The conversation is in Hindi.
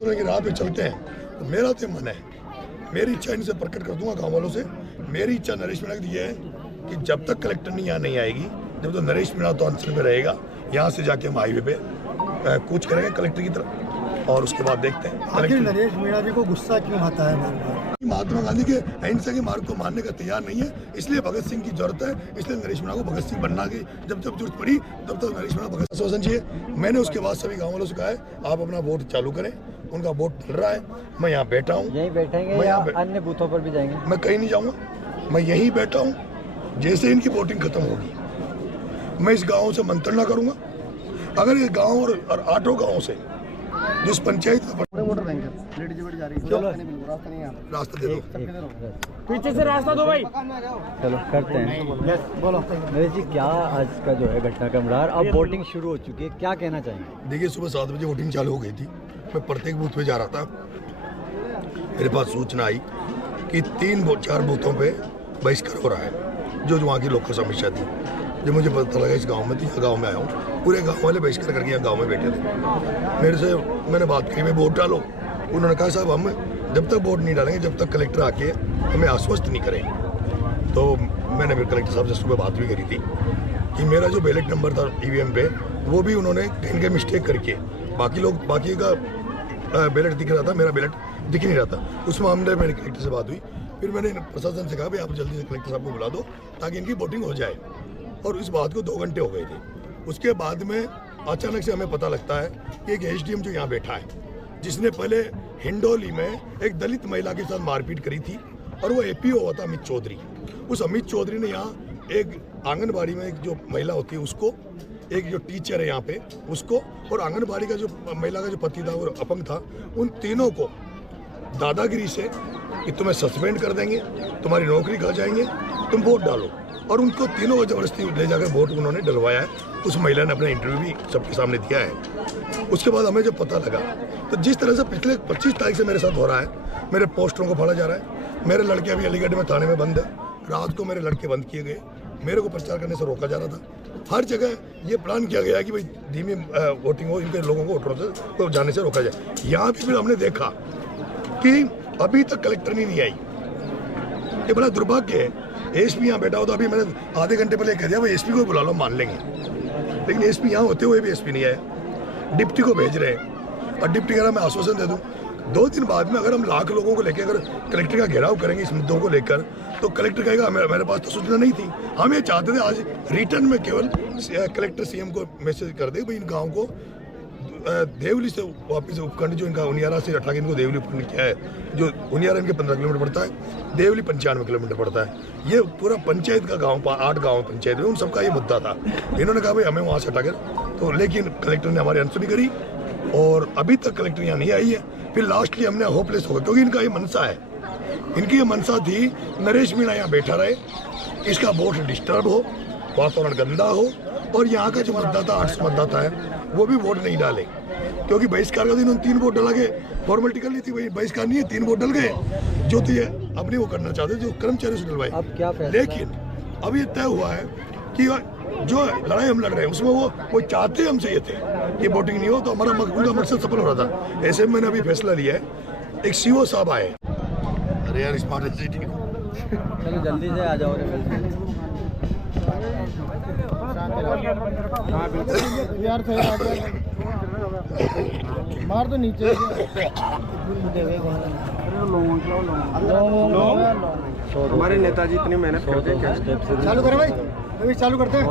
की राह पे चलते हैं तो मेरा तो मन है, मेरी इच्छा इनसे प्रकट कर दूंगा गांव वालों से। मेरी इच्छा नरेश मीणा की ये है कि जब तक कलेक्टर नहीं यहाँ नहीं आएगी, जब तक नरेश मीणा तो अंचल में रहेगा, यहाँ से जाके हम हाईवे पे कूच करेंगे कलेक्टर की तरफ और उसके बाद देखते हैं। आखिर नरेश मीणा जी को गुस्सा क्यों आता है बार बार? महात्मा गांधी के अहिंसा के मार्ग को मानने का तैयार नहीं है, इसलिए भगत सिंह की जरूरत है। इसलिए नरेश मीणा को भगत सिंह बनना की जब जब जरूरत पड़ी तब तक नरेश मीणा भगत आश्वासन चाहिए। मैंने उसके बाद सभी गाँव वालों से कहा है आप अपना वोट चालू करें। उनका वोट डल रहा है, मैं यहाँ बैठा हूँ। यहीं बैठेंगे या अन्य बूथों पर भी जाएंगे? मैं कहीं नहीं जाऊँगा, मैं यहीं बैठा हूँ। जैसे इनकी वोटिंग खत्म होगी मैं इस गाँव से मंत्रणा करूँगा। अगर ये गाँव और 8 गाँव से जिस पंचायत रास्ता दे दो, पीछे से रास्ता दो भाई। चलो करते हैं। बोलो नरेश जी, क्या आज का जो है घटनाक्रम रहा? अब वोटिंग शुरू हो चुकी है, क्या कहना चाहेंगे? देखिए सुबह 7 बजे वोटिंग चालू हो गई थी। मैं प्रत्येक बूथ पे जा रहा था, मेरे पास सूचना आई कि 3-4 बूथों पे बहिष्कार हो रहा है, जो वहाँ की लोकल समस्या थी। जब मुझे पता लगा इस गांव में थी, गांव में आया हूँ, पूरे गांव वाले बहिष्कार करके यहाँ गांव में बैठे थे। मेरे से मैंने बात की मैं वोट डालो। उन्होंने कहा साहब हम जब तक वोट नहीं डालेंगे जब तक कलेक्टर आके हमें आश्वस्त नहीं करें। तो मैंने फिर कलेक्टर साहब से सुबह बात भी करी थी कि मेरा जो बैलेट नंबर था ईवीएम पे वो भी उन्होंने कहीं का मिस्टेक करके बाकी का बैलेट दिख रहा था, मेरा बैलेट दिख नहीं रहा था। उस मामले में मेरी कलेक्टर से बात हुई। फिर मैंने प्रशासन से कहा भाई आप जल्दी से कलेक्टर साहब को बुला दो ताकि इनकी वोटिंग हो जाए। और इस बात को 2 घंटे हो गए थे। उसके बाद में अचानक से हमें पता लगता है कि एक एसडीएम जो यहाँ बैठा है, जिसने पहले हिंडोली में एक दलित महिला के साथ मारपीट करी थी और वो एपीओ हुआ था अमित चौधरी। उस अमित चौधरी ने यहाँ एक आंगनबाड़ी में एक जो महिला होती है उसको, एक जो टीचर है यहाँ पे उसको, और आंगनबाड़ी का जो महिला का जो पति था वो अपंग था, उन तीनों को दादागिरी से कि तुम्हें सस्पेंड कर देंगे, तुम्हारी नौकरी खा जाएंगे, तुम वोट डालो। और उनको तीनों को जबरदस्ती ले जाकर वोट उन्होंने डलवाया है। उस महिला ने अपना इंटरव्यू भी सबके सामने दिया है। उसके बाद हमें जब पता लगा तो जिस तरह से पिछले 25 तारीख से मेरे साथ हो रहा है, मेरे पोस्टरों को फाड़ा जा रहा है, मेरे लड़के अभी अलीगढ़ में थाने में बंद है, रात को मेरे लड़के बंद किए गए, मेरे को प्रचार करने से रोका जा रहा था। हर जगह ये प्लान किया गया कि भाई धीमी वोटिंग हो, इनके लोगों को वोटरों से तो जाने से रोका जाए। यहाँ भी फिर हमने देखा कि अभी तक कलेक्टर नहीं आई। ये बड़ा दुर्भाग्य है। एसपी यहाँ बैठा हो तो अभी मैंने आधे घंटे पहले कह दिया भाई एसपी को बुला लो, मान लेंगे, लेकिन एसपी यहाँ होते हुए भी एसपी नहीं आया। डिप्टी को भेज रहे हैं और डिप्टी कह रहा मैं आश्वासन दे दूँ 2 दिन बाद में अगर हम लाख लोगों को लेकर अगर कलेक्टर का घेराव करेंगे इस मुद्दों को लेकर तो कलेक्टर कहेगा मेरे पास तो सूचना नहीं थी। हम ये चाहते थे आज रिटर्न में केवल कलेक्टर सीएम को मैसेज कर दे भाई इन गाँव को देवली से वापिस उपखंड जो इनका उनियारा से हटा के इनको देवली उपखंड किया है, जो उनियारा इनके 15 किलोमीटर पड़ता है, देवली 95 किलोमीटर पड़ता है। ये पूरा पंचायत का गांव 8 गांव पंचायत में उन सबका ये मुद्दा था। इन्होंने कहा भाई हमें वहाँ से हटा कर तो, लेकिन कलेक्टर ने हमारी अनसुनी करी और अभी तक कलेक्टर यहाँ नहीं आई है। फिर लास्टली हमने होपलेस हो गया क्योंकि इनका ये मनसा है, इनकी ये मनसा थी नरेश मीणा यहाँ बैठा रहे, इसका वोट डिस्टर्ब हो, वातावरण गंदा हो और यहाँ का जो मतदाता 800 मतदाता है वो भी वोट नहीं डाले क्योंकि बहिष्कार का दिन उन 3 वोट डला गए। फॉर्मेलिटी कर ली थी, बहिष्कार नहीं है, 3 वोट डल गए जो तो ये अपने वो करना चाहते जो कर्मचारी से डलवाए। अब क्या लेकिन अब ये तय हुआ है कि जो लड़ाई हम लड़ रहे हैं उसमें वो चाहते हमसे ये थे कि वोटिंग नहीं हो तो हमारा उनका मकसद सफल हो रहा था। ऐसे में मैंने अभी फैसला लिया है, एक सीओ साहब आए, अरे यार स्मार्ट सिटी चलो जल्दी से आ जाओ। मार तो नीचे हमारे नेताजी इतनी मेहनत करते हैं। चालू करें भाई, अभी चालू करते हैं।